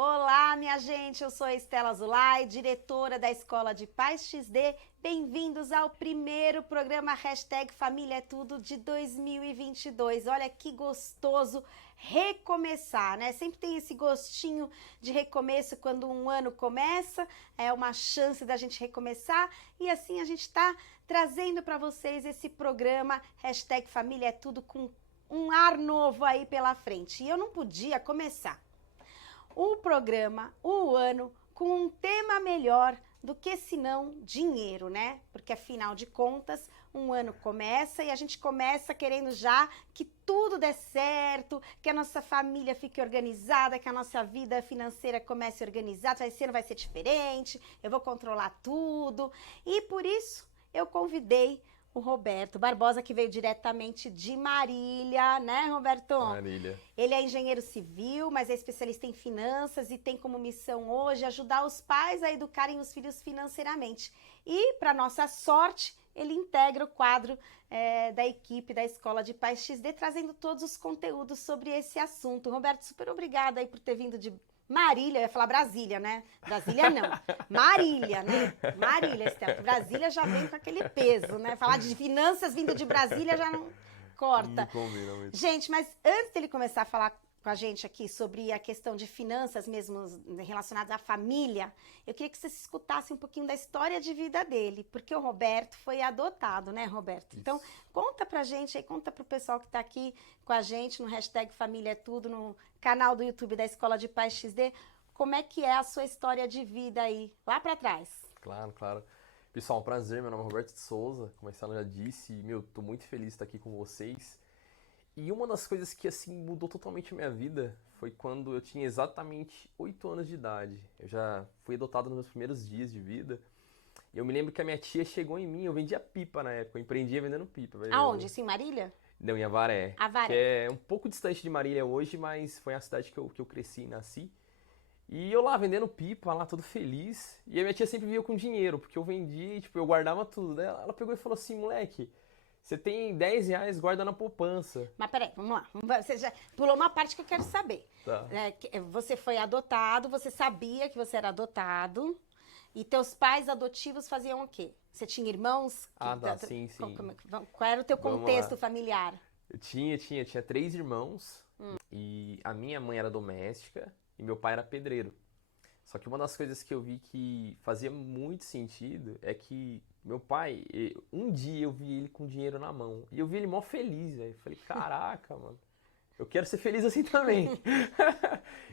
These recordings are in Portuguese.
Olá, minha gente, eu sou a Estela Zulay, diretora da Escola de Paz XD. Bem-vindos ao primeiro programa Hashtag Família é Tudo de 2022. Olha que gostoso recomeçar, né? Sempre tem esse gostinho de recomeço quando um ano começa, é uma chance da gente recomeçar e assim a gente está trazendo para vocês esse programa Hashtag Família é Tudo com um ar novo aí pela frente. E eu não podia começar o programa, o ano, com um tema melhor do que senão dinheiro, né? Porque afinal de contas, um ano começa e a gente começa querendo já que tudo dê certo, que a nossa família fique organizada, que a nossa vida financeira comece organizada, esse ano vai ser diferente, eu vou controlar tudo. E por isso eu convidei o Roberto Barbosa, que veio diretamente de Marília, né, Roberto? Marília. Ele é engenheiro civil, mas é especialista em finanças e tem como missão hoje ajudar os pais a educarem os filhos financeiramente. E, para nossa sorte, ele integra o quadro da equipe da Escola de Paz XD, trazendo todos os conteúdos sobre esse assunto. Roberto, super obrigada aí por ter vindo de Marília, eu ia falar Brasília, né? Brasília não. Marília, né? Marília, Estela. Brasília já vem com aquele peso, né? Falar de finanças vindo de Brasília já não Não corta. combina muito. Gente, mas antes dele começar a falar com a gente aqui sobre a questão de finanças mesmo relacionadas à família, eu queria que vocês escutassem um pouquinho da história de vida dele, porque o Roberto foi adotado, né, Roberto? Então, Isso. conta pra gente aí, conta pro pessoal que tá aqui com a gente no hashtag Família é Tudo, no canal do YouTube da Escola de Paz XD, como é que é a sua história de vida aí, lá pra trás. Claro, claro. Pessoal, um prazer. Meu nome é Roberto de Souza, como a Estela já disse. E, tô muito feliz de estar aqui com vocês. E uma das coisas que, assim, mudou totalmente a minha vida foi quando eu tinha exatamente 8 anos de idade. Eu já fui adotado nos meus primeiros dias de vida. E eu me lembro que a minha tia chegou em mim, eu vendia pipa na época, eu empreendia vendendo pipa. Aonde? Isso em Marília? Não, em Avaré, que Avaré. é um pouco distante de Marília hoje, mas foi a cidade que eu cresci e nasci. E eu lá vendendo pipa, lá todo feliz. E a minha tia sempre via com dinheiro, porque eu vendia e tipo, eu guardava tudo. Daí ela pegou e falou assim, moleque, você tem R$ 10, guarda na poupança. Mas peraí, vamos lá. Você já pulou uma parte que eu quero saber. Tá. Você foi adotado, você sabia que você era adotado, e teus pais adotivos faziam o quê? Você tinha irmãos? Ah, tá, sim, sim. Qual era o teu Vamos contexto lá. familiar? Eu tinha 3 irmãos e a minha mãe era doméstica e meu pai era pedreiro. Só que uma das coisas que eu vi que fazia muito sentido é que meu pai, um dia eu vi ele com dinheiro na mão. E eu vi ele mó feliz, velho. Falei, caraca, mano, eu quero ser feliz assim também.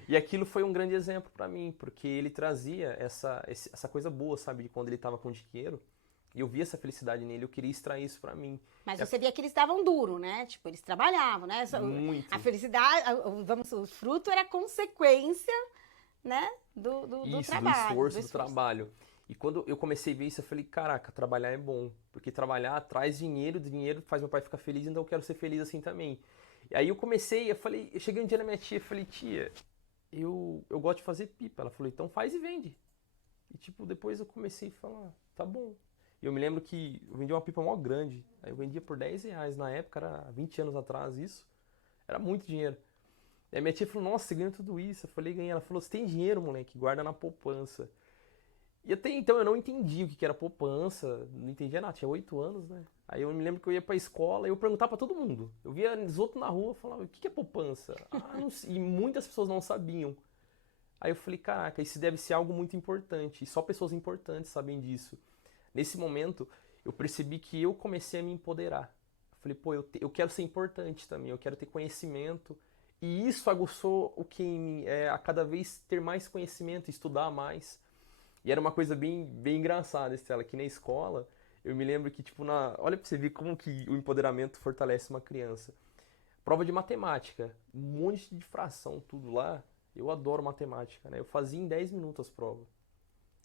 E aquilo foi um grande exemplo pra mim, porque ele trazia essa coisa boa, sabe, de quando ele tava com dinheiro. E eu via essa felicidade nele, eu queria extrair isso pra mim. Mas É você via que eles estavam duro, né? Tipo, eles trabalhavam, né? A muito. felicidade, o fruto era consequência, né? Do Isso, do trabalho, do esforço, do esforço. trabalho. E quando eu comecei a ver isso, eu falei, caraca, trabalhar é bom. Porque trabalhar traz dinheiro, dinheiro faz meu pai ficar feliz, então eu quero ser feliz assim também. E aí eu comecei, eu cheguei um dia na minha tia e falei, tia, eu gosto de fazer pipa. Ela falou, então faz e vende. E tipo, depois eu comecei a falar, tá bom. E eu me lembro que eu vendia uma pipa mó grande. Aí eu vendia por R$ 10. Na época, era 20 anos atrás isso. Era muito dinheiro. E a minha tia falou, nossa, você ganha tudo isso. Eu falei, ganhei. Ela falou, você tem dinheiro, moleque, guarda na poupança. E até então eu não entendi o que era poupança, não entendia nada, tinha 8 anos, né? Aí eu me lembro que eu ia pra escola e eu perguntava pra todo mundo. Eu via os outros na rua e falava, o que é poupança? Ah, não sei. E muitas pessoas não sabiam. Aí eu falei, caraca, isso deve ser algo muito importante. E só pessoas importantes sabem disso. Nesse momento, eu percebi que eu comecei a me empoderar. Eu falei, pô, eu quero ser importante também, eu quero ter conhecimento. E isso aguçou o que em mim, a cada vez ter mais conhecimento, estudar mais. E era uma coisa bem engraçada, Estela, que na escola, eu me lembro que, tipo, olha pra você ver como que o empoderamento fortalece uma criança. Prova de matemática, um monte de fração, tudo lá. Eu adoro matemática, né? Eu fazia em 10 minutos as provas.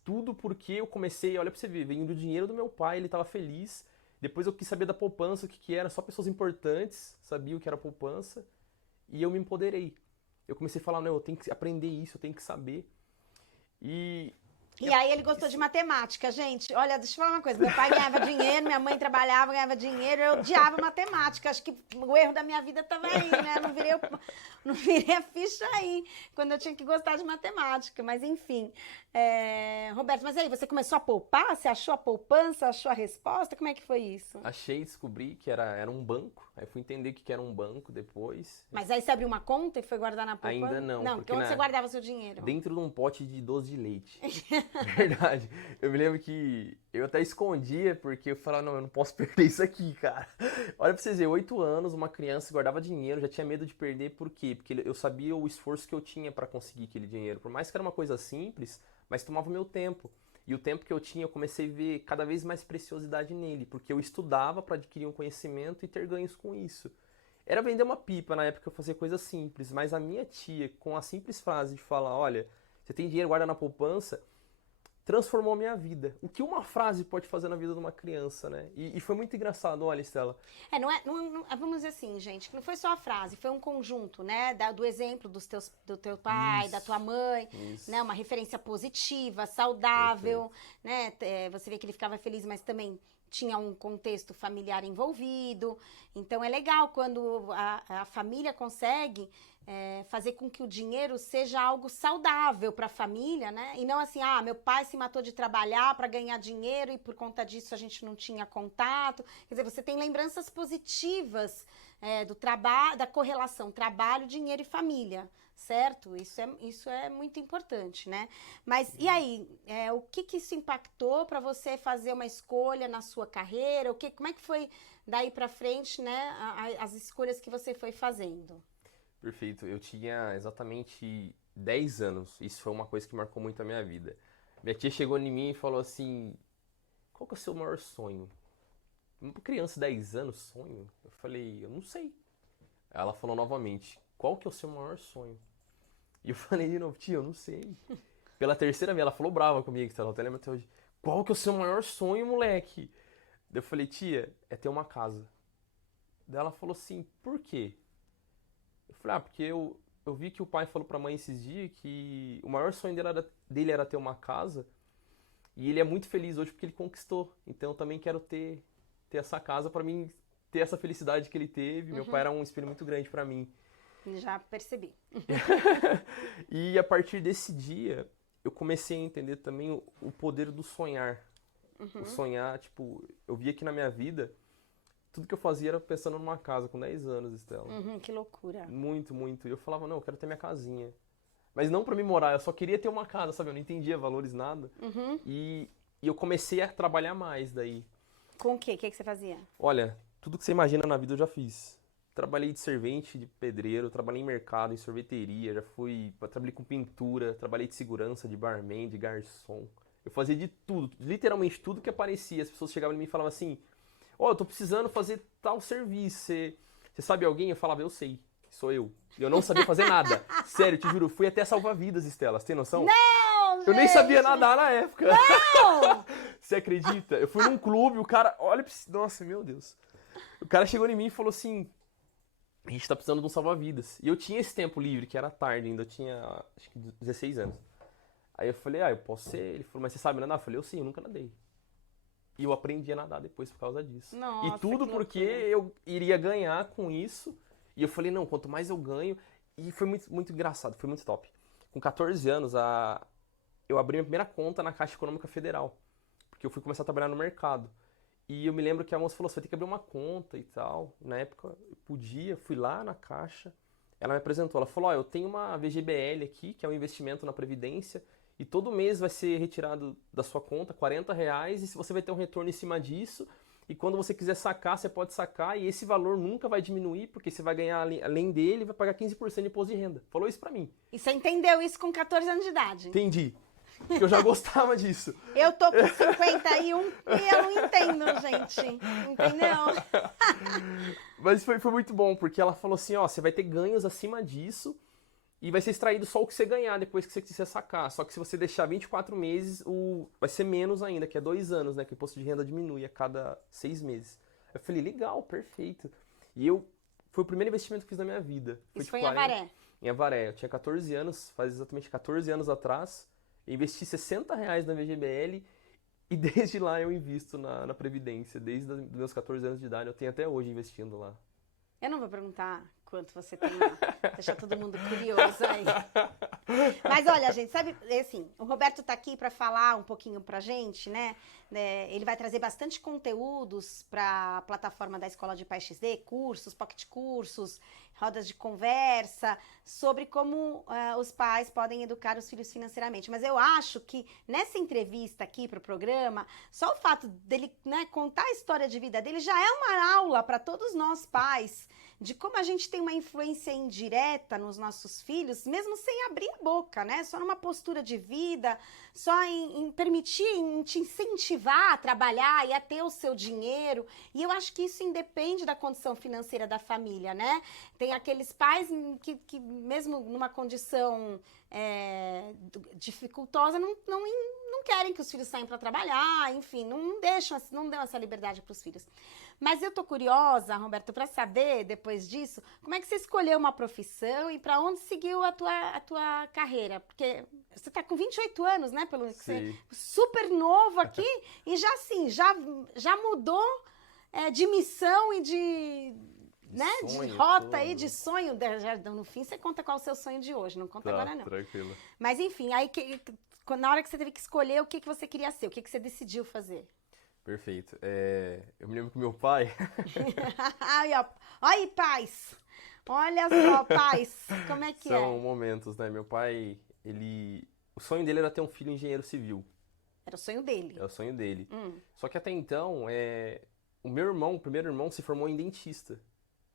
Tudo porque eu comecei, olha pra você ver, veio do dinheiro do meu pai, ele tava feliz. Depois eu quis saber da poupança, o que que era, só pessoas importantes sabiam o que era poupança. E eu me empoderei. Eu comecei a falar, não, eu tenho que aprender isso, eu tenho que saber. E E aí ele gostou de matemática, gente. Olha, deixa eu falar uma coisa. Meu pai ganhava dinheiro, minha mãe trabalhava, ganhava dinheiro. Eu odiava matemática. Acho que o erro da minha vida estava aí, né? Não virei a ficha aí, quando eu tinha que gostar de matemática. Mas enfim. Roberto, mas aí, você começou a poupar? Você achou a poupança? Achou a resposta? Como é que foi isso? Achei, descobri que era um banco. Aí fui entender o que era um banco depois. Mas aí você abriu uma conta e foi guardar na poupança? Ainda não. Não, porque onde você guardava o seu dinheiro? Dentro de um pote de doce de leite. Verdade. Eu me lembro que eu até escondia, porque eu falava, não, eu não posso perder isso aqui, cara. Olha pra vocês verem, 8 anos, uma criança guardava dinheiro, já tinha medo de perder, por quê? Porque eu sabia o esforço que eu tinha pra conseguir aquele dinheiro. Por mais que era uma coisa simples, mas tomava meu tempo. E o tempo que eu tinha, eu comecei a ver cada vez mais preciosidade nele, porque eu estudava para adquirir um conhecimento e ter ganhos com isso. Era vender uma pipa, na época eu fazia coisas simples, mas a minha tia, com a simples frase de falar, olha, você tem dinheiro, guarda na poupança, transformou a minha vida. O que uma frase pode fazer na vida de uma criança, né? E foi muito engraçado, olha, Estela. Vamos dizer assim, gente, que não foi só a frase, foi um conjunto, né? Do exemplo do teu pai, Isso, da tua mãe, isso. né? Uma referência positiva, saudável, né? Você vê que ele ficava feliz, mas também tinha um contexto familiar envolvido. Então é legal quando a família consegue fazer com que o dinheiro seja algo saudável para a família, né? E não assim, meu pai se matou de trabalhar para ganhar dinheiro e por conta disso a gente não tinha contato. Quer dizer, você tem lembranças positivas do trabalho, da correlação trabalho, dinheiro e família, certo? Isso é muito importante, né? Mas e aí, o que isso impactou para você fazer uma escolha na sua carreira? Como é que foi daí para frente, né? As escolhas que você foi fazendo? Perfeito. Eu tinha exatamente 10 anos. Isso foi uma coisa que marcou muito a minha vida. Minha tia chegou em mim e falou assim, qual que é o seu maior sonho? Uma criança de 10 anos, sonho? Eu falei, eu não sei. Ela falou novamente, qual que é o seu maior sonho? E eu falei de novo, tia, eu não sei. Pela terceira vez, ela falou brava comigo, ela até lembra até hoje. Qual que é o seu maior sonho, moleque? Daí eu falei, tia, é ter uma casa. Daí ela falou assim, por quê? Eu falei, porque eu vi que o pai falou pra mãe esses dias que o maior sonho dele era ter uma casa. E ele é muito feliz hoje porque ele conquistou. Então eu também quero ter essa casa pra mim ter essa felicidade que ele teve. Meu pai era um espelho muito grande pra mim. Já percebi. E a partir desse dia, eu comecei a entender também o poder do sonhar. O sonhar, tipo, eu via que na minha vida, tudo que eu fazia era pensando numa casa com 10 anos, Estela. Que loucura. Muito, muito. E eu falava, não, eu quero ter minha casinha. Mas não pra me morar, eu só queria ter uma casa, sabe? Eu não entendia valores, nada. E eu comecei a trabalhar mais daí. Com o quê? O que você fazia? Olha, tudo que você imagina na vida eu já fiz. Trabalhei de servente, de pedreiro, trabalhei em mercado, em sorveteria, trabalhei com pintura, trabalhei de segurança, de barman, de garçom. Eu fazia de tudo, literalmente tudo que aparecia. As pessoas chegavam em mim e falavam assim, eu tô precisando fazer tal serviço, você sabe alguém? Eu falava, eu sei, sou eu. E eu não sabia fazer nada. Sério, te juro, fui até salvar-vidas, Estela, você tem noção? Não, gente! Eu nem sabia nadar na época. Não! Você acredita? Eu fui num clube, o cara, olha, nossa, meu Deus. O cara chegou em mim e falou assim, a gente tá precisando de um salva-vidas. E eu tinha esse tempo livre, que era tarde ainda, eu tinha, acho que 16 anos. Aí eu falei, eu posso ser? Ele falou, mas você sabe nadar? Eu falei, eu sim, eu nunca nadei. E eu aprendi a nadar depois por causa disso. Nossa, e tudo porque eu iria ganhar com isso. E eu falei, não, quanto mais eu ganho... E foi muito, muito engraçado, foi muito top. Com 14 anos, eu abri minha primeira conta na Caixa Econômica Federal. Porque eu fui começar a trabalhar no mercado. E eu me lembro que a moça falou, você vai ter que abrir uma conta e tal. Na época, eu podia, fui lá na Caixa. Ela me apresentou, ela falou, eu tenho uma VGBL aqui, que é um investimento na Previdência. E todo mês vai ser retirado da sua conta R$40. E você vai ter um retorno em cima disso. E quando você quiser sacar, você pode sacar. E esse valor nunca vai diminuir, porque você vai ganhar, além dele, vai pagar 15% de imposto de renda. Falou isso pra mim. E você entendeu isso com 14 anos de idade? Entendi. Porque eu já gostava disso. Eu tô com 51 e eu não entendo, gente. Entendeu? Mas foi muito bom, porque ela falou assim, você vai ter ganhos acima disso e vai ser extraído só o que você ganhar depois que você quiser sacar. Só que se você deixar 24 meses, vai ser menos ainda, que é 2 anos, né? Que o imposto de renda diminui a cada 6 meses. Eu falei, legal, perfeito. E foi o primeiro investimento que fiz na minha vida. Isso foi em Avaré? Em Avaré. Eu tinha 14 anos, faz exatamente 14 anos atrás. Investi R$ 60 na VGBL e desde lá eu invisto na Previdência. Desde os meus 14 anos de idade, eu tenho até hoje investindo lá. Eu não vou perguntar quanto você tem lá, deixar todo mundo curioso aí. Mas olha, gente, sabe, assim, o Roberto tá aqui para falar um pouquinho pra gente, né? Ele vai trazer bastante conteúdos para a plataforma da Escola de Pais XD, cursos, pocket cursos, rodas de conversa, sobre como os pais podem educar os filhos financeiramente. Mas eu acho que nessa entrevista aqui para o programa, só o fato dele, né, contar a história de vida dele já é uma aula para todos nós pais, de como a gente tem uma influência indireta nos nossos filhos, mesmo sem abrir a boca, né? Só numa postura de vida, só em permitir, em te incentivar a trabalhar e a ter o seu dinheiro. E eu acho que isso independe da condição financeira da família, né? Tem aqueles pais que mesmo numa condição dificultosa, não querem que os filhos saiam para trabalhar, enfim, não dão essa liberdade para os filhos. Mas eu tô curiosa, Roberto, para saber, depois disso, como é que você escolheu uma profissão e para onde seguiu a tua carreira? Porque você tá com 28 anos, né? Pelo que você super novo aqui e já assim, já mudou de missão e de rota tudo. Aí, de sonho. No fim, você conta qual é o seu sonho de hoje, não conta agora não. Tranquilo. Mas enfim, aí na hora que você teve que escolher o que você queria ser, o que você decidiu fazer? Perfeito. Eu me lembro que meu pai... Olha aí, pais! Olha só, pais! Como é que São momentos, né? Meu pai, o sonho dele era ter um filho engenheiro civil. Era o sonho dele? É o sonho dele. Só que até então, o primeiro irmão, se formou em dentista.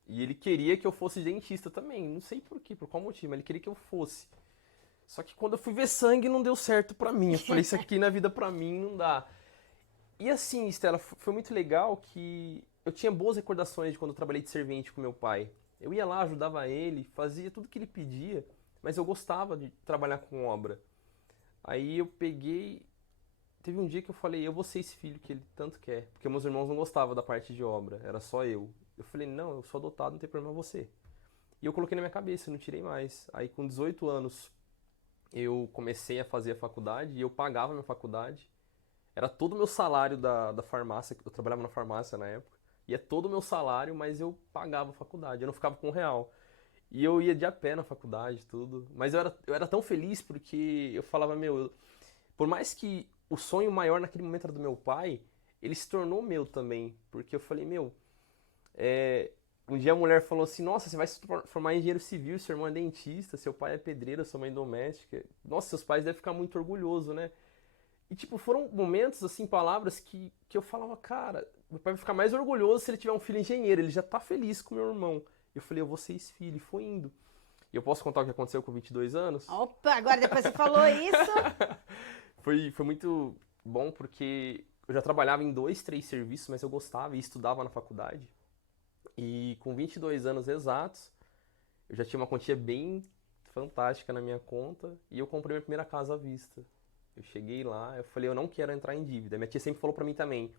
E ele queria que eu fosse dentista também. Não sei por quê, por qual motivo, mas ele queria que eu fosse. Só que quando eu fui ver sangue, não deu certo pra mim. Eu falei, isso aqui na vida pra mim não dá. E assim, Estela, foi muito legal que eu tinha boas recordações de quando eu trabalhei de servente com meu pai. Eu ia lá, ajudava ele, fazia tudo que ele pedia, mas eu gostava de trabalhar com obra. Aí eu peguei... Teve um dia que eu falei, eu vou ser esse filho que ele tanto quer. Porque meus irmãos não gostavam da parte de obra, era só eu. Eu falei, não, eu sou adotado, não tem problema você. E eu coloquei na minha cabeça, eu não tirei mais. Aí com 18 anos, eu comecei a fazer a faculdade e eu pagava a minha faculdade. Era todo o meu salário da farmácia, eu trabalhava na farmácia na época, e é todo o meu salário, mas eu pagava a faculdade, eu não ficava com R$1. E eu ia de a pé na faculdade, tudo. Mas eu era tão feliz porque eu falava, por mais que o sonho maior naquele momento era do meu pai, ele se tornou meu também. Porque eu falei, um dia a mulher falou assim, nossa, você vai se formar em engenheiro civil, seu irmão é dentista, seu pai é pedreiro, sua mãe é doméstica. Nossa, seus pais devem ficar muito orgulhosos, né? E, foram momentos, assim, palavras que eu falava, cara, meu pai vai ficar mais orgulhoso se ele tiver um filho engenheiro, ele já tá feliz com meu irmão. Eu falei, eu vou ser esse filho, e foi indo. E eu posso contar o que aconteceu com 22 anos? Opa, agora depois você falou isso... Foi muito bom, porque eu já trabalhava em 2, 3 serviços, mas eu gostava e estudava na faculdade. E com 22 anos exatos, eu já tinha uma quantia bem fantástica na minha conta, e eu comprei minha primeira casa à vista. Eu cheguei lá, eu falei, eu não quero entrar em dívida. Minha tia sempre falou pra mim também,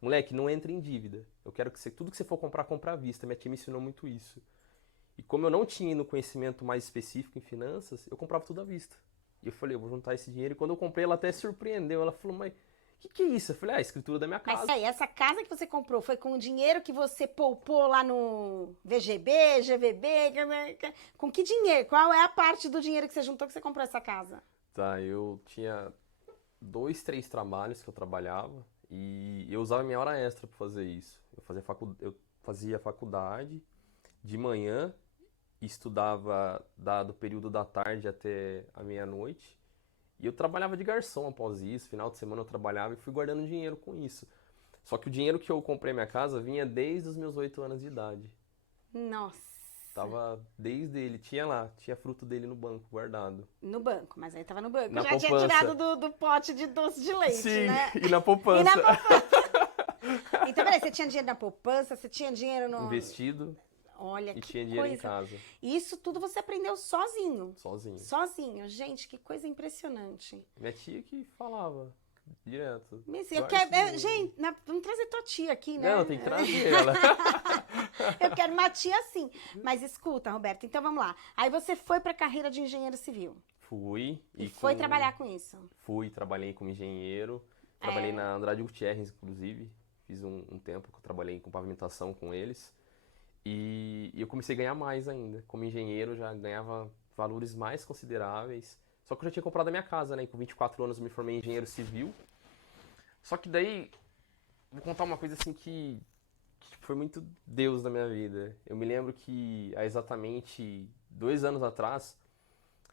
moleque, não entre em dívida. Eu quero que tudo que você for comprar, compra à vista. Minha tia me ensinou muito isso. E como eu não tinha no conhecimento mais específico em finanças, eu comprava tudo à vista. E eu falei, eu vou juntar esse dinheiro. E quando eu comprei, ela até surpreendeu. Ela falou, mas o que é isso? Eu falei, a escritura da minha casa. Mas essa casa que você comprou foi com o dinheiro que você poupou lá no VGB, GVB? Com que dinheiro? Qual é a parte do dinheiro que você juntou que você comprou essa casa? Tá, eu tinha 2, 3 trabalhos que eu trabalhava e eu usava minha hora extra para fazer isso. Eu fazia faculdade de manhã, estudava do período da tarde até a meia-noite e eu trabalhava de garçom após isso. Final de semana eu trabalhava e fui guardando dinheiro com isso. Só que o dinheiro que eu comprei minha casa vinha desde os meus 8 anos de idade. Nossa! Tava desde ele, tinha fruto dele no banco, guardado. No banco, mas aí tava no banco. Na Já poupança. Tinha tirado do pote de doce de leite, sim, né? E na poupança. Então, peraí, você tinha dinheiro na poupança, você tinha dinheiro no... Investido. Olha, e que tinha dinheiro coisa. em casa. Isso tudo você aprendeu sozinho? Sozinho. Sozinho. Gente, que coisa impressionante. Minha tia que falava direto. Gente, vamos trazer tua tia aqui, né? Não, tem que trazer ela. Eu quero uma tia assim. Mas escuta, Roberto, então vamos lá. Aí você foi pra carreira de engenheiro civil. Fui. E foi trabalhar com isso? Fui, trabalhei como engenheiro. Trabalhei na Andrade Gutierrez, inclusive. Fiz um tempo que eu trabalhei com pavimentação com eles. E eu comecei a ganhar mais ainda. Como engenheiro, já ganhava valores mais consideráveis. Só que eu já tinha comprado a minha casa, né? E com 24 anos eu me formei em engenheiro civil. Só que daí, vou contar uma coisa assim que tipo, foi muito Deus na minha vida. Eu me lembro que há exatamente 2 anos atrás,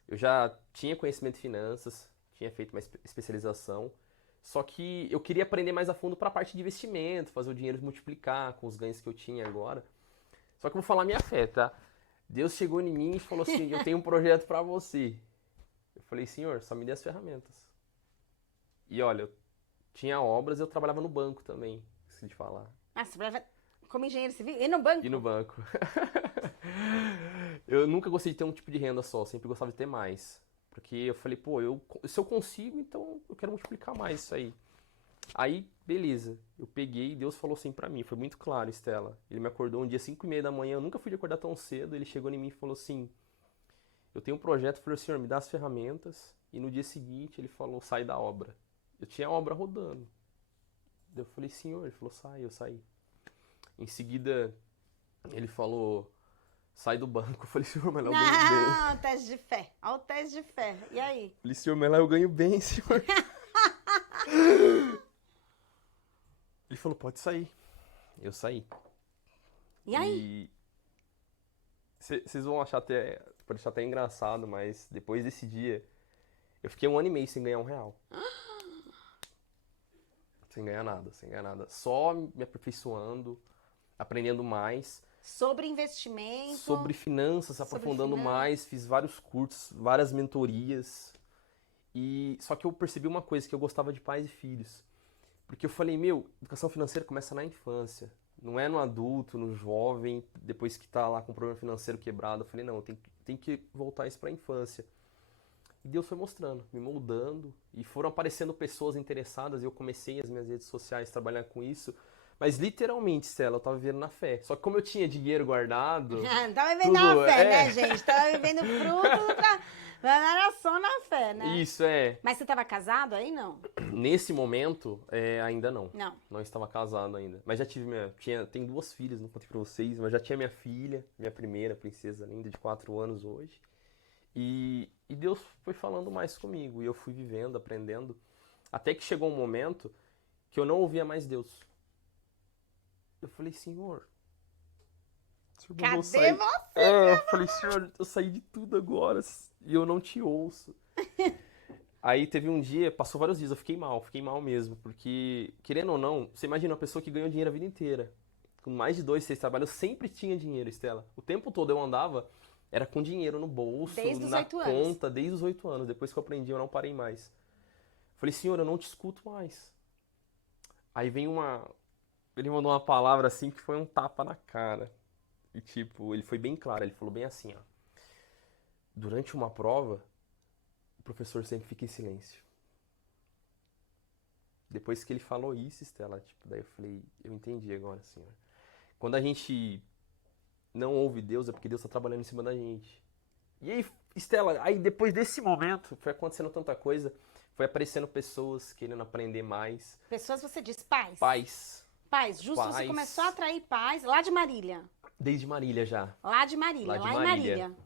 eu já tinha conhecimento de finanças, tinha feito uma especialização. Só que eu queria aprender mais a fundo para a parte de investimento, fazer o dinheiro multiplicar com os ganhos que eu tinha agora. Só que eu vou falar minha fé, tá? Deus chegou em mim e falou assim, eu tenho um projeto para você. Eu falei, Senhor, só me dê as ferramentas. E olha, eu tinha obras e eu trabalhava no banco também, esqueci de falar. Ah, você trabalhava como engenheiro civil e no banco? E no banco. Eu nunca gostei de ter um tipo de renda só, sempre gostava de ter mais. Porque eu falei, pô, se eu consigo, então eu quero multiplicar mais isso aí. Aí, beleza, eu peguei e Deus falou assim pra mim, foi muito claro, Estela. Ele me acordou um dia 5h30 da manhã, eu nunca fui de acordar tão cedo, ele chegou em mim e falou assim, eu tenho um projeto, eu falei, Senhor, me dá as ferramentas. E no dia seguinte ele falou, sai da obra. Eu tinha a obra rodando. Eu falei, Senhor, ele falou, sai, eu saí. Em seguida, ele falou, sai do banco. Eu falei, Senhor, mas lá eu ganho bem. Não, teste de fé. Olha o teste de fé. E aí? Eu falei, Senhor, mas lá eu ganho bem, Senhor. Ele falou, pode sair. Eu saí. E aí? Vocês vão achar até, pode achar até engraçado, mas depois desse dia, eu fiquei 1 ano e meio sem ganhar R$1. Sem ganhar nada, sem ganhar nada. Só me aperfeiçoando, aprendendo mais. Sobre investimento. Sobre finanças, aprofundando mais. Fiz vários cursos, várias mentorias. Só que eu percebi uma coisa, que eu gostava de pais e filhos. Porque eu falei, educação financeira começa na infância. Não é no adulto, no jovem, depois que tá lá com o problema financeiro quebrado. Eu falei, não, eu tenho que voltar isso pra infância. E Deus foi mostrando, me moldando, e foram aparecendo pessoas interessadas, e eu comecei as minhas redes sociais a trabalhar com isso. Mas literalmente, Stella, eu tava vivendo na fé. Só que como eu tinha dinheiro guardado... Tava vivendo na fé, né, gente? Tava vivendo fruto, não era só na fé, né? Isso, é. Mas você tava casado aí, não? Nesse momento, ainda não. Não. Não estava casado ainda. Mas já tive tenho 2 filhas, não contei pra vocês, mas já tinha minha filha, minha primeira princesa linda, de 4 anos hoje. E Deus foi falando mais comigo, e eu fui vivendo, aprendendo, até que chegou um momento que eu não ouvia mais Deus. Eu falei, Senhor, cadê você? Eu falei, Senhor, eu saí de tudo agora e eu não te ouço. Aí teve um dia, passou vários dias, eu fiquei mal mesmo, porque, querendo ou não, você imagina uma pessoa que ganhou dinheiro a vida inteira. Com mais de 2, 3 trabalhos, eu sempre tinha dinheiro, Estela. O tempo todo eu andava, era com dinheiro no bolso, na conta, desde os 8 anos. Depois que eu aprendi, eu não parei mais. Falei, Senhor, eu não te escuto mais. Aí ele mandou uma palavra assim que foi um tapa na cara. E tipo, ele foi bem claro, ele falou bem assim, ó. Durante uma prova, o professor sempre fica em silêncio. Depois que ele falou isso, Estela, tipo, daí eu falei, eu entendi agora, Senhor. Quando a gente não ouve Deus, é porque Deus está trabalhando em cima da gente. E aí, Estela, aí depois desse momento, foi acontecendo tanta coisa, foi aparecendo pessoas querendo aprender mais. Pessoas, você diz pais? Pais, você começou a atrair pais lá de Marília? Desde Marília já. Lá de Marília, lá em Marília.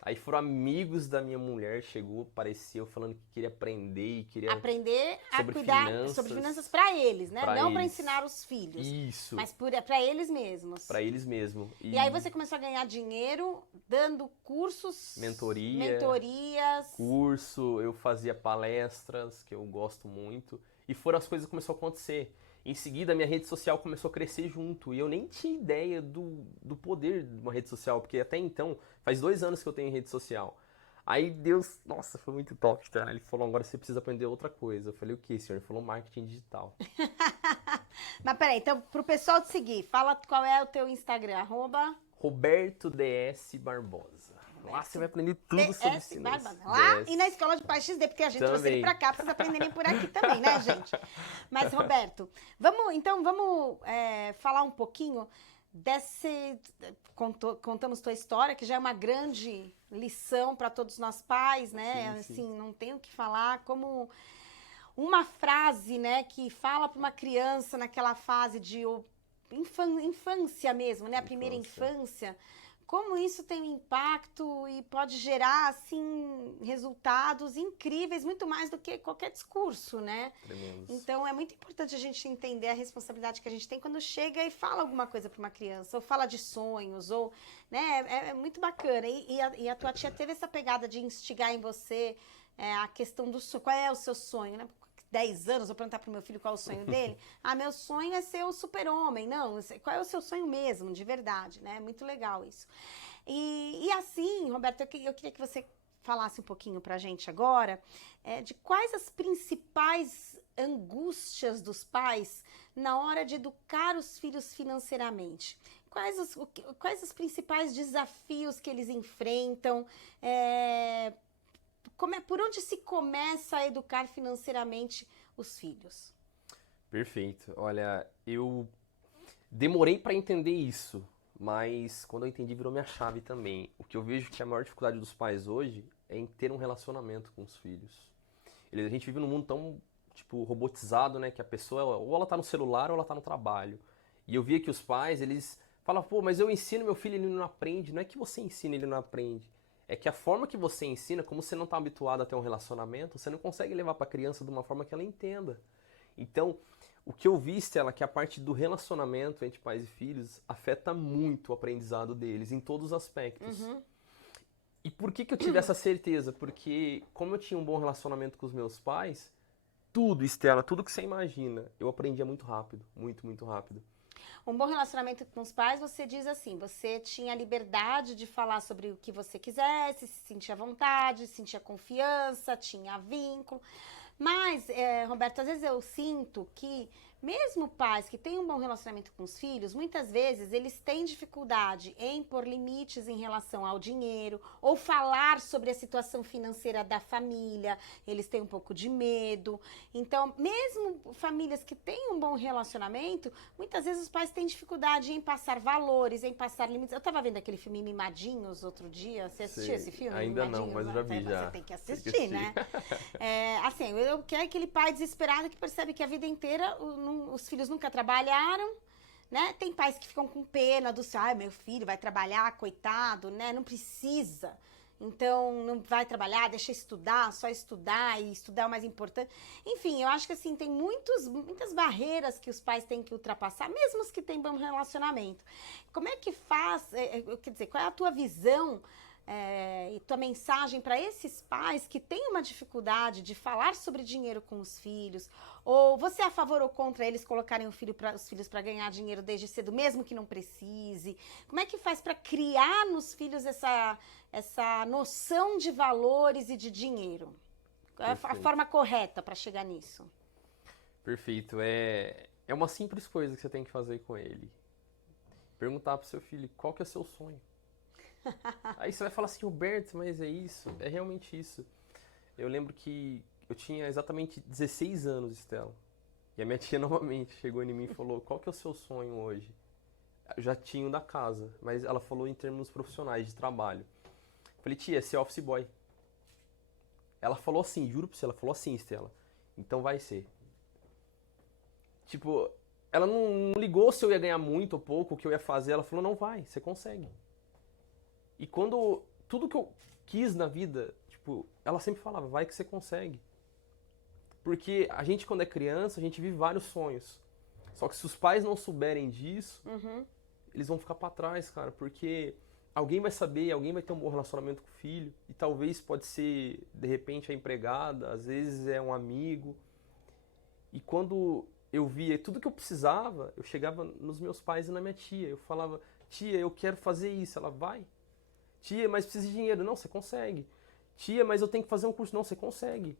Aí foram amigos da minha mulher, apareceu falando que queria aprender e queria... Aprender a cuidar sobre finanças para eles, né? Não para ensinar os filhos. Isso. Mas para eles mesmos. Para eles mesmos. E aí você começou a ganhar dinheiro dando cursos... Mentorias. Curso, eu fazia palestras, que eu gosto muito. E foram as coisas que começaram a acontecer. Em seguida, a minha rede social começou a crescer junto. E eu nem tinha ideia do poder de uma rede social, porque até então, faz 2 anos que eu tenho rede social. Aí Deus, nossa, foi muito top, cara. Ele falou, agora você precisa aprender outra coisa. Eu falei, o que, senhor? Ele falou, marketing digital. Mas peraí, então, pro pessoal te seguir, fala qual é o teu Instagram, Roberto DS Barbosa. Lá você vai aprender tudo sobre finanças. Lá e na Escola de Pais XD, porque a gente trouxe ele pra cá, pra vocês aprenderem por aqui também, né, gente? Mas, Roberto, vamos falar um pouquinho contamos tua história, que já é uma grande lição para todos nós pais, né? Sim, Assim, não tenho o que falar, como uma frase, né, que fala para uma criança naquela fase de infância mesmo, né? A primeira infância. Como isso tem um impacto e pode gerar, assim, resultados incríveis, muito mais do que qualquer discurso, né? Tremendos. Então, é muito importante a gente entender a responsabilidade que a gente tem quando chega e fala alguma coisa para uma criança, ou fala de sonhos, ou, né? É muito bacana. E a tua tia teve essa pegada de instigar em você a questão do sonho. Qual é o seu sonho, né? 10 anos, vou perguntar pro meu filho qual é o sonho dele. Meu sonho é ser o super-homem. Não, qual é o seu sonho mesmo, de verdade, né? Muito legal isso. E assim, Roberto, eu queria que você falasse um pouquinho pra gente agora de quais as principais angústias dos pais na hora de educar os filhos financeiramente. Quais os principais desafios que eles enfrentam? Por onde se começa a educar financeiramente os filhos? Perfeito. Olha, eu demorei para entender isso, mas quando eu entendi virou minha chave também. O que eu vejo que a maior dificuldade dos pais hoje é em ter um relacionamento com os filhos. A gente vive num mundo tão, tipo, robotizado, né, que a pessoa ou ela tá no celular ou ela tá no trabalho. E eu via que os pais, eles falam, pô, mas eu ensino meu filho e ele não aprende. Não é que você ensina e ele não aprende. É que a forma que você ensina, como você não está habituado a ter um relacionamento, você não consegue levar para a criança de uma forma que ela entenda. Então, o que eu vi, Stella, é que a parte do relacionamento entre pais e filhos afeta muito o aprendizado deles, em todos os aspectos. Uhum. E por que eu tive essa certeza? Porque como eu tinha um bom relacionamento com os meus pais, tudo, Stella, tudo que você imagina, eu aprendia muito rápido, muito, muito rápido. Um bom relacionamento com os pais, você diz assim, você tinha liberdade de falar sobre o que você quisesse, se sentia à vontade, sentia confiança, tinha vínculo. Mas, Roberto, às vezes eu sinto que mesmo pais que têm um bom relacionamento com os filhos, muitas vezes eles têm dificuldade em pôr limites em relação ao dinheiro ou falar sobre a situação financeira da família, eles têm um pouco de medo. Então, mesmo famílias que têm um bom relacionamento, muitas vezes os pais têm dificuldade em passar valores, em passar limites. Eu tava vendo aquele filme Mimadinhos outro dia, você assistiu esse filme? Ainda não, mas já vi já. Você tem que assistir, né? Assim, eu quero aquele pai desesperado que percebe que a vida inteira os filhos nunca trabalharam, né? Tem pais que ficam com pena do seu, meu filho vai trabalhar, coitado, né? Não precisa. Então, não vai trabalhar, deixa estudar, só estudar, e estudar é o mais importante. Enfim, eu acho que assim, tem muitas barreiras que os pais têm que ultrapassar, mesmo os que têm bom relacionamento. Como é que faz, quer dizer, qual é a tua visão e tua mensagem para esses pais que têm uma dificuldade de falar sobre dinheiro com os filhos? Ou você é a favor ou contra eles colocarem os filhos para ganhar dinheiro desde cedo, mesmo que não precise? Como é que faz para criar nos filhos essa noção de valores e de dinheiro? Qual é a forma correta para chegar nisso? Perfeito. É uma simples coisa que você tem que fazer com ele. Perguntar pro seu filho, qual que é o seu sonho? Aí você vai falar assim, Roberto, mas é isso? É realmente isso. Eu lembro que eu tinha exatamente 16 anos, Estela. E a minha tia novamente chegou em mim e falou, qual que é o seu sonho hoje? Eu já tinha o da casa, mas ela falou em termos profissionais, de trabalho. Eu falei, tia, ser office boy. Ela falou assim, juro pra você, ela falou assim, Estela. Então vai ser. Tipo, ela não ligou se eu ia ganhar muito ou pouco, o que eu ia fazer. Ela falou, não vai, você consegue. E quando tudo que eu quis na vida, tipo, ela sempre falava, vai que você consegue. Porque a gente, quando é criança, a gente vive vários sonhos. Só que se os pais não souberem disso, eles vão ficar pra trás, cara. Porque alguém vai saber, alguém vai ter um bom relacionamento com o filho. E talvez pode ser, de repente, a empregada, às vezes é um amigo. E quando eu via tudo que eu precisava, eu chegava nos meus pais e na minha tia. Eu falava, tia, eu quero fazer isso. Ela, vai. Tia, mas precisa de dinheiro. Não, você consegue. Tia, mas eu tenho que fazer um curso. Não, você consegue.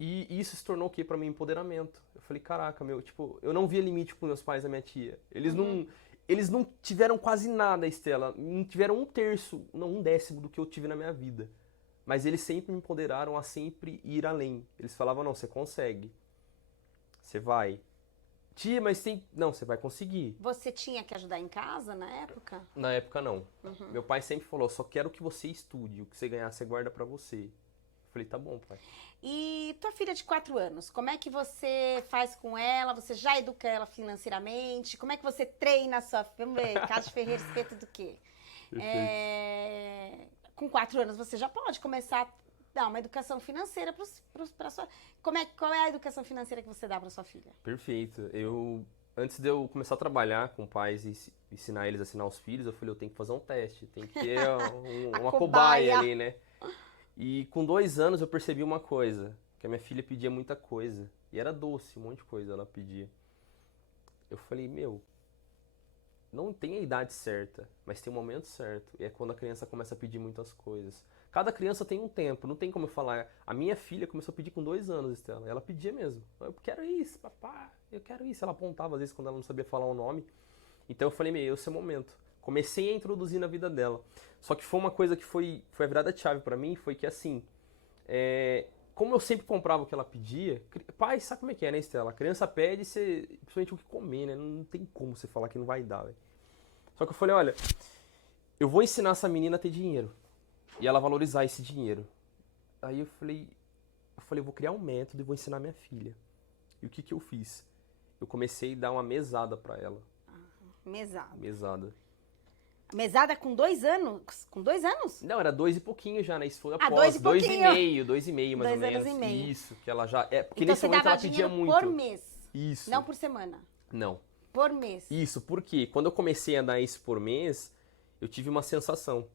E isso se tornou o quê? Pra mim, empoderamento. Eu falei, caraca, tipo, eu não via limite com meus pais e a minha tia. Eles não tiveram quase nada, Estela. Não tiveram um terço, não um décimo do que eu tive na minha vida. Mas eles sempre me empoderaram a sempre ir além. Eles falavam, não, você consegue. Você vai. tia, mas tem... Não, você vai conseguir. Você tinha que ajudar em casa na época? Na época, não. Meu pai sempre falou, só quero que você estude. O que você ganhar, você guarda pra você. Eu falei, tá bom, pai. E tua filha de 4 anos, como é que você faz com ela? Você já educa ela financeiramente? Como é que você treina a sua filha? Vamos ver, Casa de Ferreira, respeito do quê? Com 4 anos você já pode começar a dar uma educação financeira para sua... Qual é a educação financeira que você dá para sua filha? Perfeito. Antes de eu começar a trabalhar com pais e ensinar eles a ensinar os filhos, eu falei, eu tenho que fazer um teste, tem que ter uma cobaia ali, né? E com 2 anos eu percebi uma coisa, que a minha filha pedia muita coisa. E era doce, um monte de coisa ela pedia. Eu falei, não tem a idade certa, mas tem o momento certo. E é quando a criança começa a pedir muitas coisas. Cada criança tem um tempo, não tem como eu falar. A minha filha começou a pedir com 2 anos, Estela. Ela pedia mesmo. Eu quero isso, papai, eu quero isso. Ela apontava às vezes quando ela não sabia falar o nome. Então eu falei, esse é o momento. Comecei a introduzir na vida dela. Só que foi uma coisa que foi a virada de chave pra mim, foi que assim, como eu sempre comprava o que ela pedia, pai, sabe como é que é, né, Estela? A criança pede, principalmente o que comer, né? Não tem como você falar que não vai dar, velho. Só que eu falei, olha, eu vou ensinar essa menina a ter dinheiro. E ela valorizar esse dinheiro. Aí eu falei, eu vou criar um método e vou ensinar minha filha. E o que eu fiz? Eu comecei a dar uma mesada pra ela. Mesada. Mesada. Mesada com 2 anos? Com 2 anos? Não, era 2 e pouquinho já, né? Isso foi Ah, após. 2 e 2 e pouquinho. meio, 2 e meio, mais ou 2 menos. anos e meio. Isso, que ela já... porque Então nesse você momento dava ela pedia dinheiro muito. por mês? Isso. Não por semana? Não. Por mês? Isso, porque quando eu comecei a dar isso por mês, eu tive uma sensação.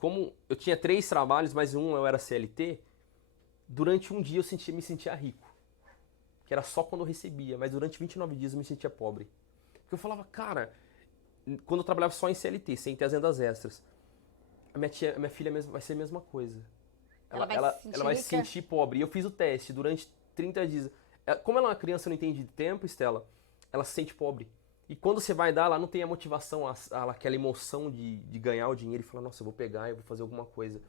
Como eu tinha 3 trabalhos, mas um eu era CLT, durante um dia eu me sentia rico. Que era só quando eu recebia, mas durante 29 dias eu me sentia pobre. Porque eu falava, cara, quando eu trabalhava só em CLT, sem ter as rendas extras, a minha filha vai ser a mesma coisa. Ela vai se sentir pobre. E eu fiz o teste durante 30 dias. Como ela é uma criança, não entende de tempo, Estela, ela se sente pobre. E quando você vai dar, ela não tem a motivação, aquela emoção de ganhar o dinheiro e falar, nossa, eu vou pegar, eu vou fazer alguma coisa.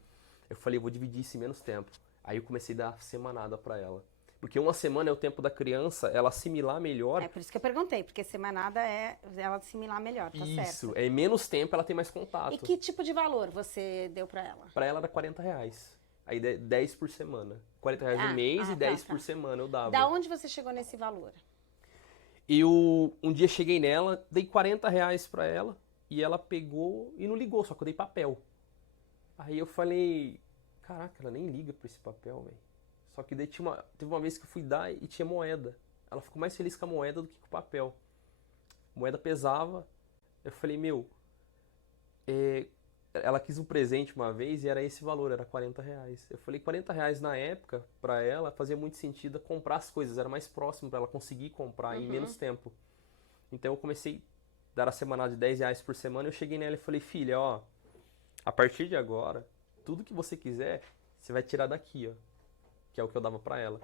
Eu falei, eu vou dividir isso em menos tempo. Aí eu comecei a dar semanada pra ela. Porque uma semana é o tempo da criança, ela assimilar melhor. É por isso que eu perguntei, porque semanada é ela assimilar melhor, tá certo? Isso, é menos tempo, ela tem mais contato. E que tipo de valor você deu pra ela? Pra ela era R$40. Aí 10 por semana. R$40 no mês e 10 por semana eu dava. Da onde você chegou nesse valor? Eu um dia cheguei nela, dei R$40 pra ela e ela pegou e não ligou, só que eu dei papel. Aí eu falei, caraca, ela nem liga pra esse papel, velho. Só que daí teve uma vez que eu fui dar e tinha moeda. Ela ficou mais feliz com a moeda do que com o papel. A moeda pesava. Eu falei, ela quis um presente uma vez e era esse valor, era R$40. Eu falei, R$40 na época, pra ela, fazia muito sentido comprar as coisas. Era mais próximo pra ela conseguir comprar em menos tempo. Então eu comecei a dar a semanal de R$10 por semana. Eu cheguei nela e falei, filha, ó, a partir de agora, tudo que você quiser, você vai tirar daqui, ó. Que é o que eu dava pra ela.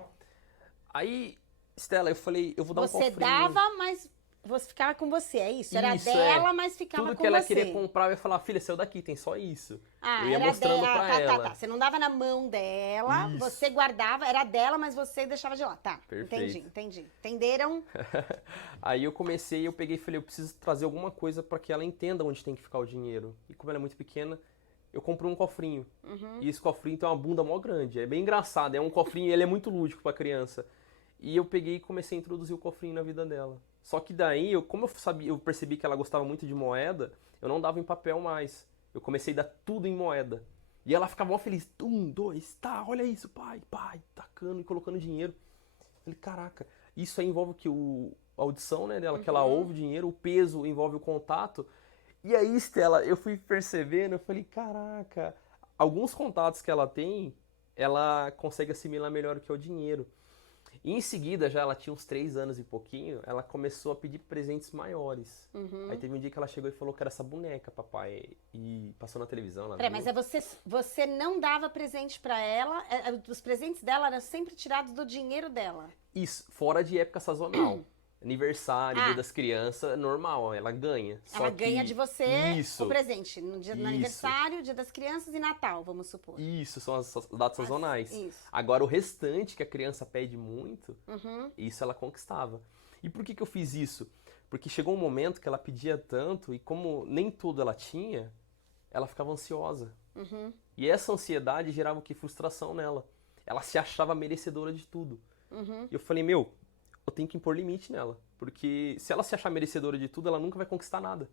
Aí, Estela, eu falei, eu vou dar um cofrinho. Você dava, mas você ficava com você, é isso? Era Isso, dela, mas ficava com você. Tudo que ela queria comprar, eu ia falar, filha, saiu daqui, tem só isso. Ah, eu ia mostrando pra ela. Tá. Você não dava na mão dela, Isso. você guardava, era dela, mas você deixava de lá. Tá, Perfeito. entendi. Entenderam? Aí eu peguei e falei, eu preciso trazer alguma coisa pra que ela entenda onde tem que ficar o dinheiro. E como ela é muito pequena, eu comprei um cofrinho. E esse cofrinho tem uma bunda mó grande. É bem engraçado. É um cofrinho, ele é muito lúdico pra criança. E eu peguei e comecei a introduzir o cofrinho na vida dela. Só que daí, como eu percebi que ela gostava muito de moeda, eu não dava em papel mais. Eu comecei a dar tudo em moeda. E ela ficava mó feliz. 1, 2, tá, olha isso, pai, tacando e colocando dinheiro. Eu falei, caraca, isso aí envolve a audição, né, dela, que ela ouve o dinheiro, o peso envolve o contato. E aí, Estela, eu fui percebendo, eu falei, caraca, alguns contatos que ela tem, ela consegue assimilar melhor o que é o dinheiro. E em seguida, já ela tinha uns 3 anos e pouquinho, ela começou a pedir presentes maiores. Aí teve um dia que ela chegou e falou que era essa boneca, papai, e passou na televisão. Peraí, mas você não dava presente pra ela, os presentes dela eram sempre tirados do dinheiro dela. Isso, fora de época sazonal. Aniversário, Dia das Crianças, normal, ela ganha. Ela ganha de você Isso. o presente, no aniversário, Dia das Crianças e Natal, vamos supor. Isso, são as datas sazonais. Isso. Agora, o restante que a criança pede muito, isso ela conquistava. E por que que eu fiz isso? Porque chegou um momento que ela pedia tanto e como nem tudo ela tinha, ela ficava ansiosa. Uhum. E essa ansiedade gerava o quê? Frustração nela. Ela se achava merecedora de tudo. Uhum. E eu falei, meu, eu tenho que impor limite nela. Porque se ela se achar merecedora de tudo, ela nunca vai conquistar nada.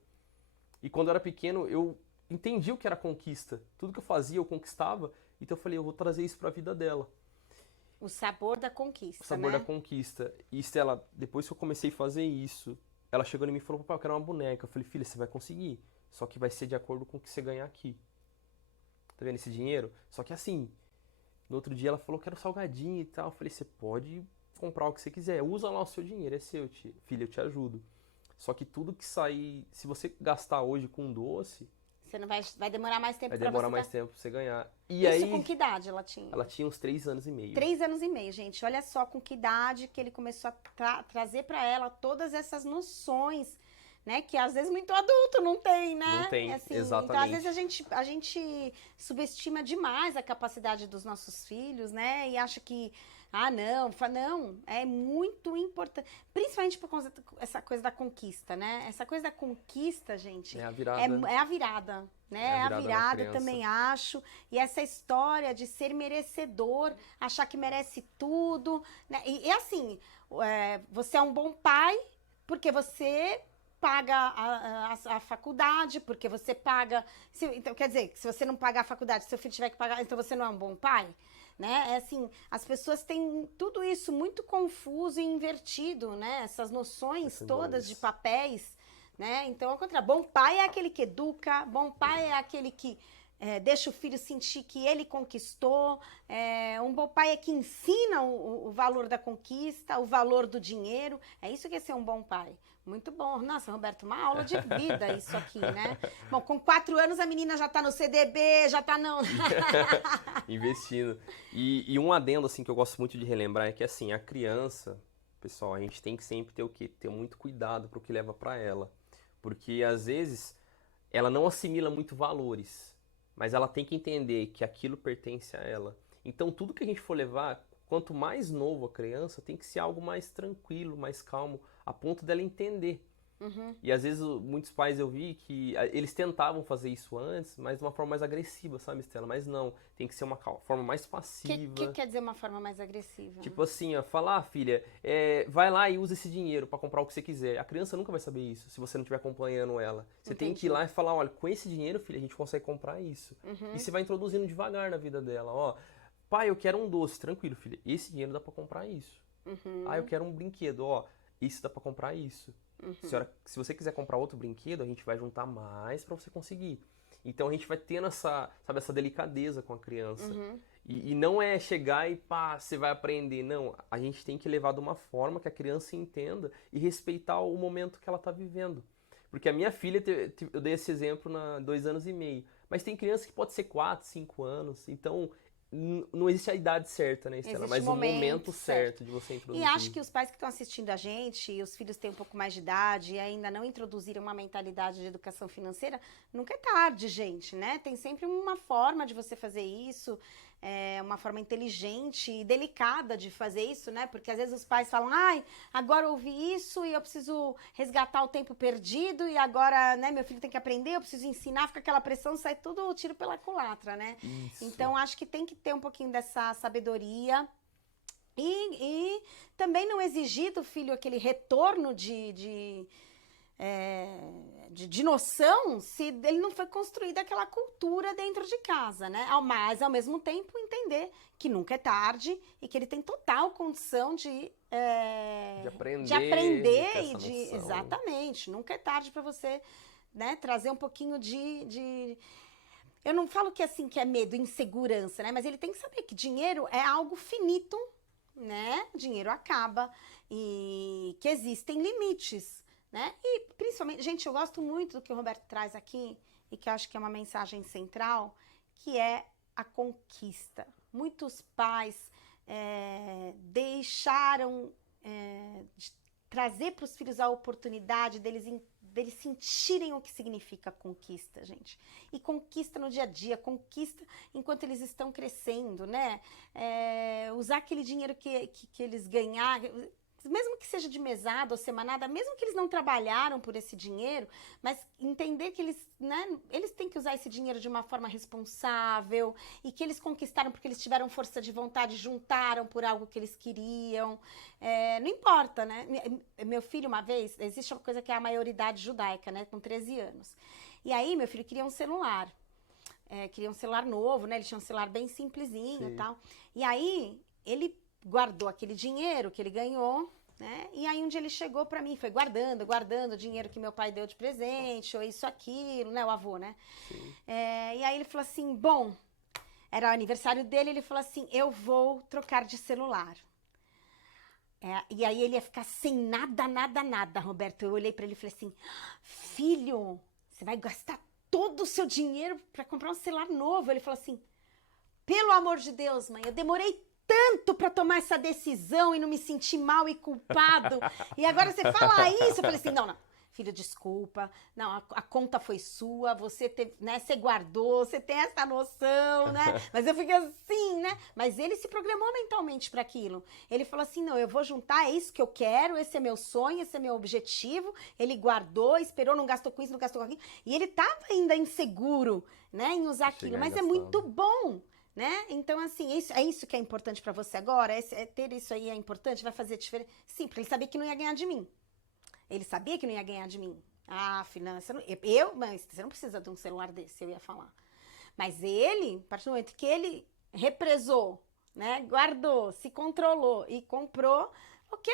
E quando eu era pequeno, eu entendi o que era conquista. Tudo que eu fazia, eu conquistava. Então eu falei, eu vou trazer isso pra vida dela. O sabor da conquista, O sabor da né? conquista. E Estela, depois que eu comecei a fazer isso, ela chegou em mim e falou, papai, eu quero uma boneca. Eu falei, filha, você vai conseguir. Só que vai ser de acordo com o que você ganhar aqui. Tá vendo esse dinheiro? Só que assim, no outro dia ela falou, quero salgadinho e tal. Eu falei, você pode comprar o que você quiser. Usa lá o seu dinheiro, é seu, tia. Filha, eu te ajudo. Só que tudo que sair, se você gastar hoje com doce, Você não vai demorar mais tempo vai pra demorar você mais dar. tempo pra você ganhar. E Isso aí, com que idade ela tinha? ela tinha uns 3 anos e meio. 3 anos e meio, gente. Olha só com que idade que ele começou a trazer pra ela todas essas noções, né? Que às vezes muito adulto não tem, né? Não tem, Assim, exatamente. então, às vezes a gente subestima demais a capacidade dos nossos filhos, né? E acha que, não, é muito importante. Principalmente por causa essa coisa da conquista, né? Essa coisa da conquista, gente, É a virada. é a virada, né? É a É a virada na virada, criança. também acho. E essa história de ser merecedor, achar que merece tudo, né? E assim, você é um bom pai porque você paga a faculdade, porque você paga. Então, quer dizer, se você não pagar a faculdade, se seu filho tiver que pagar, então você não é um bom pai? Né? É assim, as pessoas têm tudo isso muito confuso e invertido, né? Essas noções Esses todas valores. de papéis, né? Então, ao contrário, bom pai é aquele que educa, bom pai é aquele que deixa o filho sentir que ele conquistou. Um bom pai é que ensina o valor da conquista, o valor do dinheiro. É isso que é ser um bom pai. Muito bom. Nossa, Roberto, uma aula de vida isso aqui, né? Bom, com 4 anos a menina já tá no CDB, já tá no... Investindo. E um adendo, assim, que eu gosto muito de relembrar é que, assim, a criança, pessoal, a gente tem que sempre ter o quê? Ter muito cuidado pro que leva pra ela. Porque, às vezes, ela não assimila muito valores, mas ela tem que entender que aquilo pertence a ela. Então, tudo que a gente for levar, quanto mais novo a criança, tem que ser algo mais tranquilo, mais calmo, a ponto dela entender. Uhum. E às vezes muitos pais eu vi que eles tentavam fazer isso antes, mas de uma forma mais agressiva, sabe, Estela? Mas não, tem que ser uma forma mais O passiva. que quer dizer uma forma mais agressiva? Tipo assim, ó, falar, filha, vai lá e usa esse dinheiro pra comprar o que você quiser. A criança nunca vai saber isso se você não estiver acompanhando ela. Você tem que ir lá e falar, olha, com esse dinheiro, filha, a gente consegue comprar isso. E você vai introduzindo devagar na vida dela, ó. Pai, eu quero um doce, tranquilo, filha. Esse dinheiro dá pra comprar isso. Ah, eu quero um brinquedo, ó. Isso dá pra comprar isso. Senhora, se você quiser comprar outro brinquedo, a gente vai juntar mais pra você conseguir. Então a gente vai tendo essa, sabe, essa delicadeza com a criança. E não é chegar e pá, você vai aprender. Não, a gente tem que levar de uma forma que a criança entenda e respeitar o momento que ela tá vivendo. Porque a minha filha, eu dei esse exemplo na 2 anos e meio. Mas tem criança que pode ser 4, 5 anos. Então, não existe a idade certa, né, Estela? Existe Mas o o momento momento certo de você E introduzir. acho que os pais que estão assistindo a gente, e os filhos têm um pouco mais de idade e ainda não introduziram uma mentalidade de educação financeira, nunca é tarde, gente, né? Tem sempre uma forma de você fazer isso, uma forma inteligente e delicada de fazer isso, né? Porque às vezes os pais falam, ai, agora eu ouvi isso e eu preciso resgatar o tempo perdido e agora, né, meu filho tem que aprender, eu preciso ensinar, fica aquela pressão, sai tudo tiro pela culatra, né? Isso. Então, acho que tem que ter um pouquinho dessa sabedoria e também não exigir do filho aquele retorno de noção se ele não foi construída aquela cultura dentro de casa, né? Mas, ao mesmo tempo, entender que nunca é tarde e que ele tem total condição de aprender ter essa e de... noção. Exatamente, nunca é tarde para você, né, trazer um pouquinho Eu não falo que assim que é medo, insegurança, né? Mas ele tem que saber que dinheiro é algo finito, né? Dinheiro acaba e que existem limites, né? E principalmente, gente, eu gosto muito do que o Roberto traz aqui e que eu acho que é uma mensagem central, que é a conquista. Muitos pais deixaram de trazer para os filhos a oportunidade deles sentirem o que significa conquista, gente. E conquista no dia a dia, conquista enquanto eles estão crescendo, né? Usar aquele dinheiro que eles ganharam. mesmo que seja de mesada ou semanada, mesmo que eles não trabalharam por esse dinheiro, mas entender que eles, né, eles têm que usar esse dinheiro de uma forma responsável e que eles conquistaram porque eles tiveram força de vontade, juntaram por algo que eles queriam. Não importa, né? Meu filho, uma vez, existe uma coisa que é a maioridade judaica, né, com 13 anos. E aí, meu filho queria um celular. Queria um celular novo, né? Ele tinha um celular bem simplesinho e tal. E aí, ele guardou aquele dinheiro que ele ganhou, né? E aí um dia ele chegou pra mim, foi guardando o dinheiro que meu pai deu de presente, ou isso, aquilo, né? O avô, né? E aí ele falou assim, bom, era o aniversário dele, ele falou assim, eu vou trocar de celular. E aí ele ia ficar sem nada, Roberto. Eu olhei pra ele e falei assim, filho, você vai gastar todo o seu dinheiro pra comprar um celular novo. Ele falou assim, pelo amor de Deus, mãe, eu demorei tanto para tomar essa decisão e não me sentir mal e culpado. E agora você fala isso. Eu falei assim, não, filho, desculpa. Não, a conta foi sua, você teve, né, você guardou, você tem essa noção, né? Mas eu fiquei assim, né? Mas ele se programou mentalmente para aquilo. Ele falou assim, não, eu vou juntar, é isso que eu quero, esse é meu sonho, esse é meu objetivo. Ele guardou, esperou, não gastou com isso, não gastou com aquilo. E ele tava ainda inseguro, né, em usar aquilo. Mas é muito bom. Né? Então, assim, é isso que é importante para você agora? Ter isso aí é importante? Vai fazer diferença? Sim, porque ele sabia que não ia ganhar de mim. Ele sabia que não ia ganhar de mim. Ah, finança, mas você não precisa de um celular desse, eu ia falar. Mas ele, a partir do momento que ele represou, né, guardou, se controlou e comprou, ok,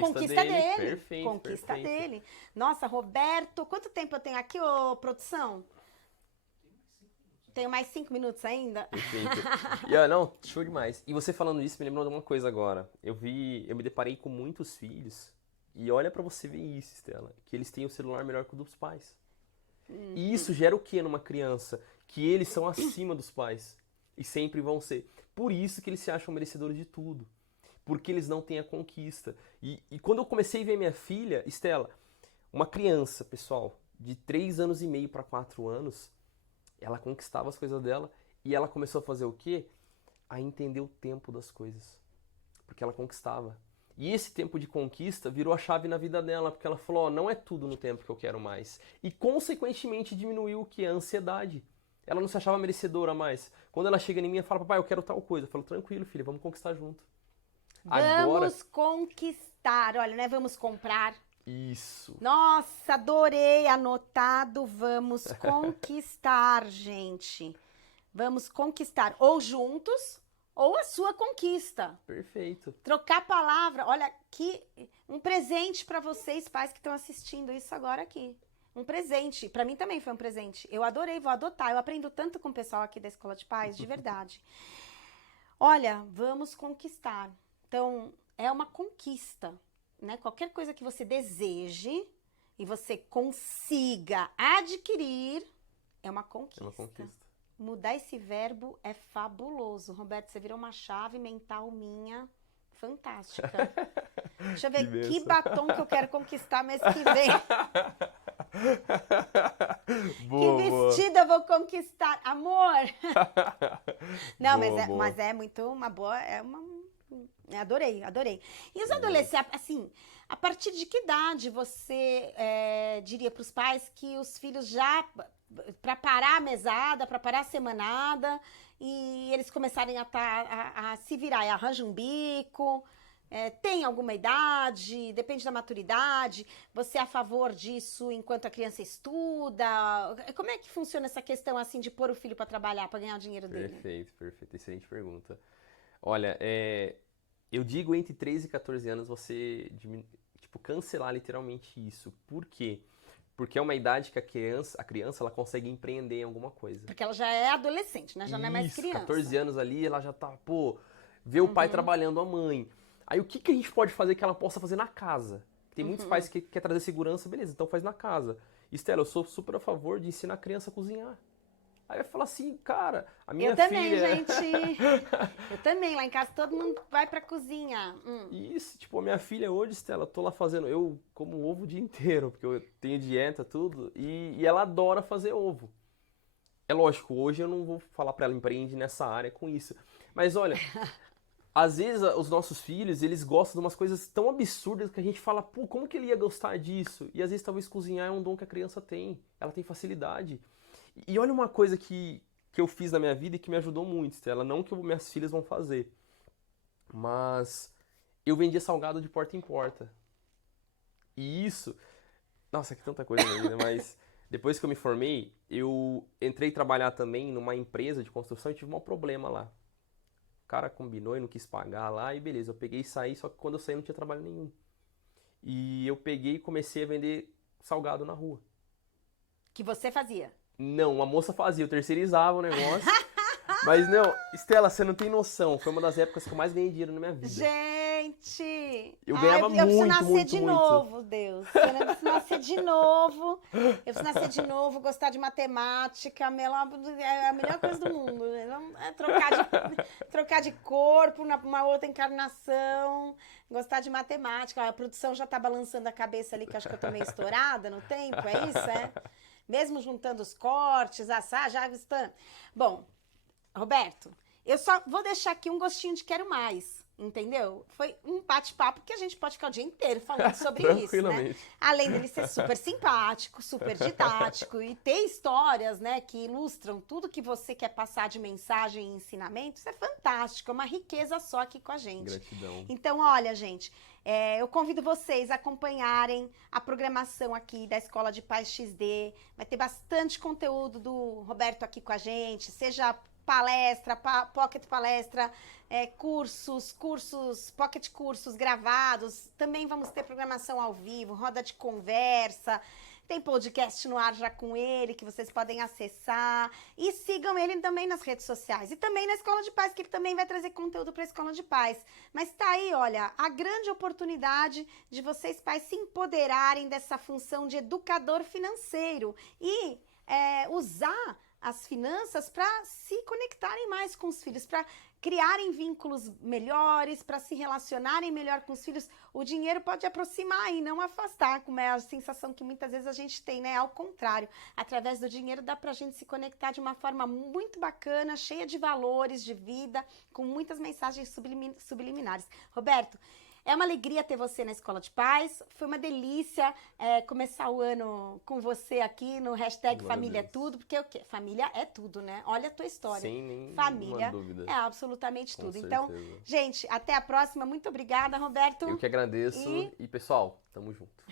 conquista dele. Perfeito, conquista dele. Nossa, Roberto, quanto tempo eu tenho aqui, ô produção? Tenho mais 5 minutos ainda? Perfeito. Não, show demais. E você falando isso me lembrou de uma coisa agora. Eu me deparei com muitos filhos, e olha pra você ver isso, Estela, que eles têm o celular melhor que o dos pais. E isso gera o que numa criança? Que eles são acima dos pais. E sempre vão ser. Por isso que eles se acham merecedores de tudo. Porque eles não têm a conquista. E quando eu comecei a ver minha filha, Estela, uma criança, pessoal, de 3 anos e meio para 4 anos, ela conquistava as coisas dela e ela começou a fazer o quê? A entender o tempo das coisas. Porque ela conquistava. E esse tempo de conquista virou a chave na vida dela, porque ela falou, não é tudo no tempo que eu quero mais. E, consequentemente, diminuiu o que? A ansiedade. Ela não se achava merecedora mais. Quando ela chega em mim e fala, papai, eu quero tal coisa. Eu falo, tranquilo, filha, vamos conquistar junto. Vamos conquistar, olha, né? Vamos comprar. Isso. Nossa, adorei, anotado, vamos conquistar, gente. Vamos conquistar, ou juntos, ou a sua conquista. Perfeito. Trocar palavra, olha, um presente para vocês, pais que estão assistindo isso agora aqui. Um presente, para mim também foi um presente. Eu adorei, vou adotar, eu aprendo tanto com o pessoal aqui da Escola de Pais, de verdade. Olha, vamos conquistar. Então, é uma conquista. Né? Qualquer coisa que você deseje e você consiga adquirir é uma conquista. É uma conquista. Mudar esse verbo é fabuloso. Roberto, você virou uma chave mental minha fantástica. Deixa eu ver que batom que eu quero conquistar mês que vem. Boa, que vestido eu vou conquistar? Amor! Não, boa, mas é muito uma boa... Adorei. E os adolescentes, assim, a partir de que idade você diria para os pais que os filhos já, para parar a mesada, para parar a semanada, e eles começarem a se virar, arranjam um bico, tem alguma idade, depende da maturidade, você é a favor disso enquanto a criança estuda? Como é que funciona essa questão, assim, de pôr o filho para trabalhar, para ganhar o dinheiro dele? Perfeito, excelente pergunta. Olha, eu digo entre 13 e 14 anos você, cancelar literalmente isso. Por quê? Porque é uma idade que a criança ela consegue empreender em alguma coisa. Porque ela já é adolescente, né? Já não é mais criança. 14 anos ali, ela já tá, vê o pai trabalhando, a mãe. Aí o que a gente pode fazer que ela possa fazer na casa? Tem muitos pais que querem trazer segurança, beleza, então faz na casa. Estela, eu sou super a favor de ensinar a criança a cozinhar. Aí eu falo assim, cara, a minha filha... Eu também, gente. Eu também, lá em casa todo mundo vai pra cozinha. Isso, a minha filha hoje, Estela, tô lá fazendo, eu como ovo o dia inteiro, porque eu tenho dieta, tudo, e ela adora fazer ovo. É lógico, hoje eu não vou falar pra ela empreende nessa área com isso. Mas olha, às vezes os nossos filhos, eles gostam de umas coisas tão absurdas que a gente fala, pô, como que ele ia gostar disso? E às vezes talvez cozinhar é um dom que a criança tem, ela tem facilidade. E olha uma coisa que eu fiz na minha vida e que me ajudou muito, Stella, não que minhas filhas vão fazer, mas eu vendia salgado de porta em porta. E isso, nossa, que tanta coisa na vida, mas depois que eu me formei, eu entrei trabalhar também numa empresa de construção e tive um problema lá. O cara combinou e não quis pagar lá, e beleza, eu peguei e saí, só que quando eu saí não tinha trabalho nenhum. E eu peguei e comecei a vender salgado na rua. Que você fazia. Não, uma moça fazia, eu terceirizava o negócio. Mas não, Stella, você não tem noção, foi uma das épocas que eu mais ganhei dinheiro na minha vida. Gente! Eu ganhava eu preciso muito, nascer muito, de muito. novo, Deus. Eu preciso nascer de novo. Eu preciso nascer de novo, gostar de matemática. É a melhor coisa do mundo. É trocar de corpo numa outra encarnação. Gostar de matemática. A produção já tá balançando a cabeça ali, que eu acho que eu tô meio estourada no tempo. É isso, é? Mesmo juntando os cortes, assar, já está. Bom, Roberto, eu só vou deixar aqui um gostinho de quero mais, entendeu? Foi um bate-papo que a gente pode ficar o dia inteiro falando sobre isso, né? Tranquilamente. Além dele ser super simpático, super didático e ter histórias, né, que ilustram tudo que você quer passar de mensagem e ensinamento, isso é fantástico, é uma riqueza só aqui com a gente. Gratidão. Então, olha, gente, eu convido vocês a acompanharem a programação aqui da Escola de Paz XD. Vai ter bastante conteúdo do Roberto aqui com a gente, seja palestra, pocket palestra, cursos, pocket cursos gravados. Também vamos ter programação ao vivo, roda de conversa. Tem podcast no ar já com ele, que vocês podem acessar. E sigam ele também nas redes sociais. E também na Escola de Paz, que ele também vai trazer conteúdo para a Escola de Paz. Mas tá aí, olha, a grande oportunidade de vocês, pais, se empoderarem dessa função de educador financeiro. E usar as finanças para se conectarem mais com os filhos, para criarem vínculos melhores, para se relacionarem melhor com os filhos. O dinheiro pode aproximar e não afastar, como é a sensação que muitas vezes a gente tem, né? Ao contrário, através do dinheiro dá pra gente se conectar de uma forma muito bacana, cheia de valores, de vida, com muitas mensagens subliminares. Roberto, é uma alegria ter você na Escola de Paz. Foi uma delícia começar o ano com você aqui no hashtag Glória a Família é Deus. Tudo, porque o quê? Família é tudo, né? Olha a tua história. Sem nenhuma Família dúvida. é absolutamente Com tudo. certeza. Então, gente, até a próxima. Muito obrigada, Roberto. Eu que agradeço. E pessoal, tamo junto.